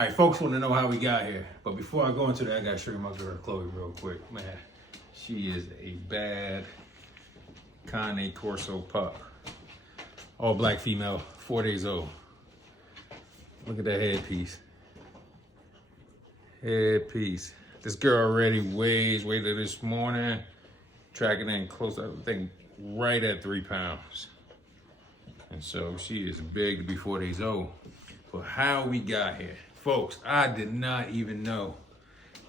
All right, folks want to know how we got here. But before I go into that, I got to show you my girl, Chloe, real quick. Man, she is a bad Corso pup. All black female, 4 days old. Look at that headpiece. Headpiece. This girl already weighed this morning, tracking in close, I think, right at 3 pounds. And so she is big to be 4 days old. But how we got here. Folks, I did not even know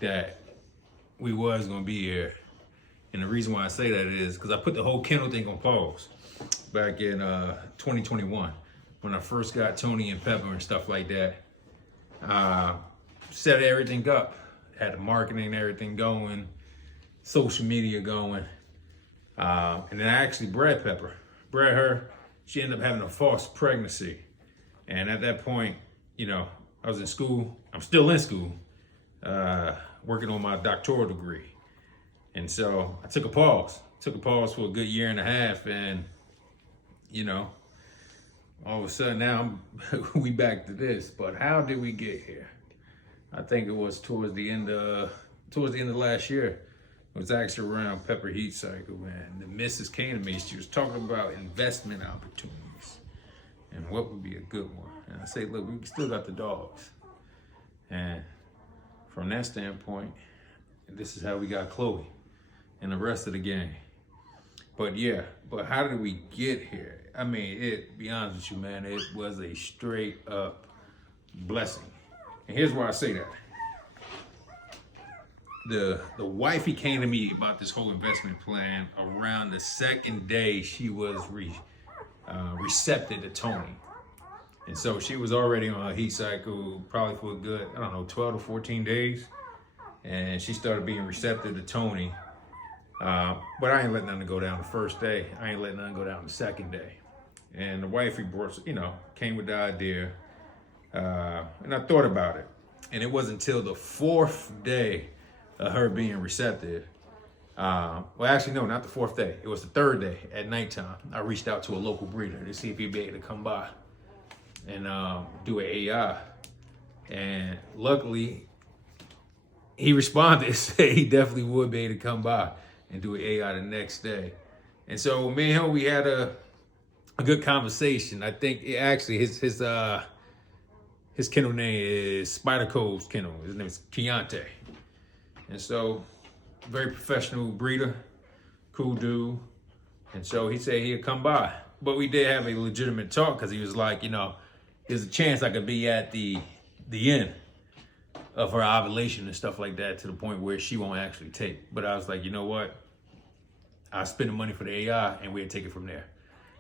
that we was gonna be here. And the reason why I say that is because I put the whole kennel thing on pause back in 2021 when I first got Tony and Pepper and stuff like that. Set everything up, had the marketing and everything going, social media going. And then I actually bred Pepper. Bred her, she ended up having a false pregnancy. And at that point, you know, I was in school. I'm still in school, working on my doctoral degree. And so I took a pause. Took a pause for a good year and a half. And, you know, all of a sudden now we back to this. But how did we get here? I think it was towards the end of last year. It was actually around Pepper Heat Cycle, man. The missus came to me. She was talking about investment opportunities and what would be a good one. And I say, look, we still got the dogs. And from that standpoint, this is how we got Chloe and the rest of the gang. But yeah, but how did we get here? I mean, be honest with you, man, it was a straight up blessing. And here's why I say that. The wifey came to me about this whole investment plan around the second day she was receptive to Tony. And so she was already on her heat cycle probably for a good, 12 to 14 days. And she started being receptive to Tony. But I ain't letting nothing go down the first day. I ain't letting nothing go down the second day. And the wifey brought, came with the idea. And I thought about it. And it wasn't until the 4th day of her being receptive. Well, actually, no, not the 4th day. It was the 3rd day at nighttime. I reached out to a local breeder to see if he'd be able to come by and do an AI. And luckily, he responded, said he definitely would be able to come by and do an AI the next day. And so me and him, we had a good conversation. I think it actually his kennel name is Spider Cove's kennel. His name is Keontae. And so, very professional breeder, cool dude. And so he said he'd come by. But we did have a legitimate talk because he was like, there's a chance I could be at the end of her ovulation and stuff like that to the point where she won't actually take. But I was like, you know what? I'll spend the money for the AI and we'll take it from there.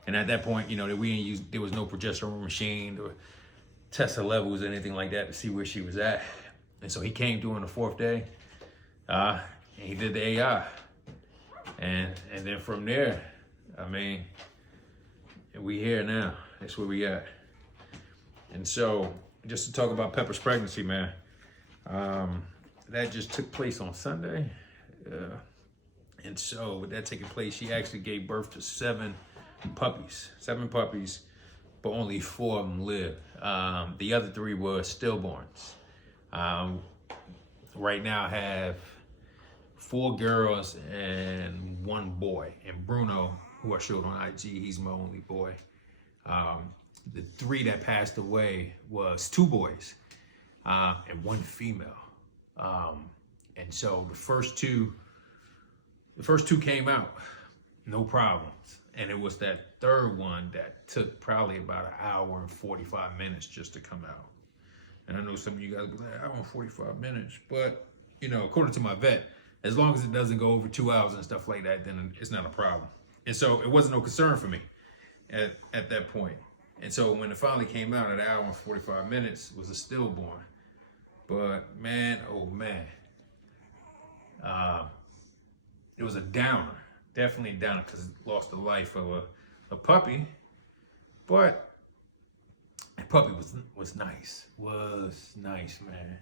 And at that point, there was no progesterone machine or test her levels or anything like that to see where she was at. And so he came during the 4th day and he did the AI. And then from there, we here now. That's where we at. And so, just to talk about Pepper's pregnancy, man, that just took place on Sunday. And so, with that taking place, she actually gave birth to 7 puppies, but only 4 of them lived. The other 3 were stillborns. Right now, I have 4 girls and 1 boy. And Bruno, who I showed on IG, he's my only boy. The 3 that passed away was 2 boys and 1 female. And so the first two came out, no problems. And it was that 3rd one that took probably about 1 hour and 45 minutes just to come out. And I know some of you guys be like, 1 hour and 45 minutes. But, according to my vet, as long as it doesn't go over 2 hours and stuff like that, then it's not a problem. And so it wasn't no concern for me at that point. And so when it finally came out at 1 hour and 45 minutes, it was a stillborn. But man, oh man, it was a downer. Definitely a downer because it lost the life of a puppy. But the puppy was nice. Was nice, man.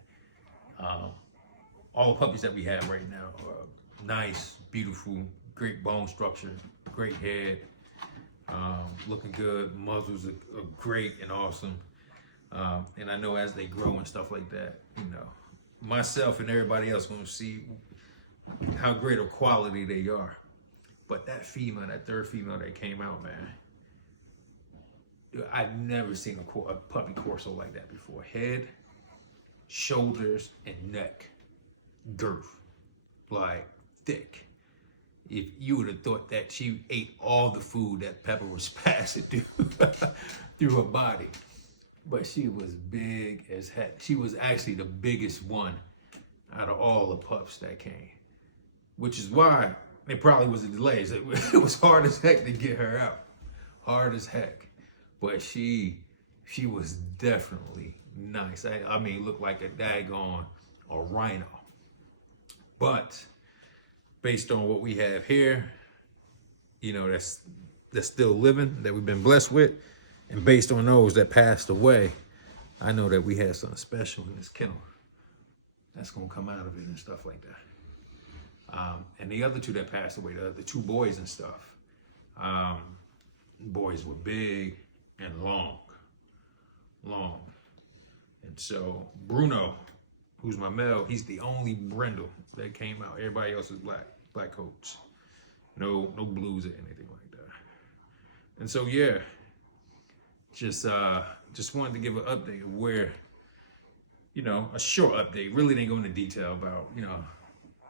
All the puppies that we have right now are nice, beautiful, great bone structure, great head, looking good. Muzzles are great and awesome. And I know as they grow and stuff like that, you know, myself and everybody else gonna see how great of quality they are. But that female, that third female that came out, man, I've never seen a puppy Corso like that before. Head, shoulders, and neck, girth, like thick. If you would have thought that she ate all the food that Pepper was passing through her body. But she was big as heck. She was actually the biggest one out of all the pups that came. Which is why it probably was a delay. It was hard as heck to get her out. Hard as heck. But she was definitely nice. I mean, looked like a daggone a rhino. But based on what we have here, you know, that's still living, that we've been blessed with, and based on those that passed away, I know that we had something special in this kennel that's gonna come out of it and stuff like that. And the other two that passed away, the two boys and stuff, boys were big and long. And so Bruno, who's my male, he's the only brindle that came out. Everybody else is black coats. No blues or anything like that. And so yeah, just wanted to give an update of where, you know, a short update. Really didn't go into detail about, you know,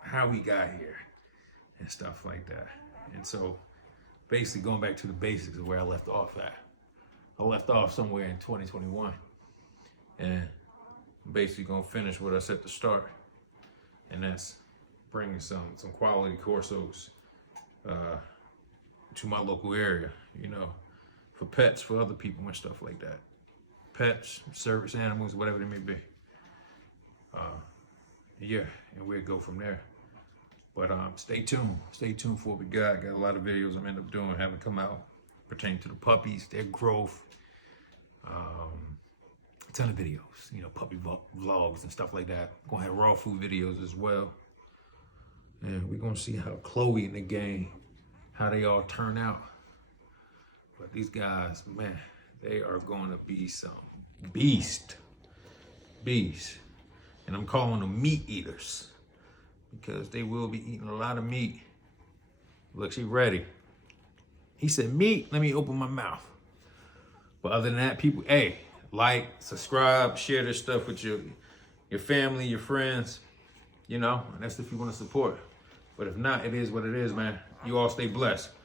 how we got here and stuff like that. And so basically going back to the basics of where I left off at. I left off somewhere in 2021, and I'm basically gonna finish what I said to start, and that's bringing some quality Corsos to my local area, you know, for pets, for other people and stuff like that. Pets, service animals, whatever they may be. Yeah, and we'll go from there. But stay tuned for what we got. Got a lot of videos I'm end up doing, having come out pertaining to the puppies, their growth. A ton of videos, you know, puppy vlogs and stuff like that. Gonna have raw food videos as well. And we're gonna see how Chloe and the gang, how they all turn out. But these guys, man, they are gonna be some beast. And I'm calling them meat eaters because they will be eating a lot of meat. Look, she ready. He said, meat, let me open my mouth. But other than that, people, hey, like, subscribe, share this stuff with your family, your friends, you know, and that's if you want to support. But if not, it is what it is, man. You all stay blessed.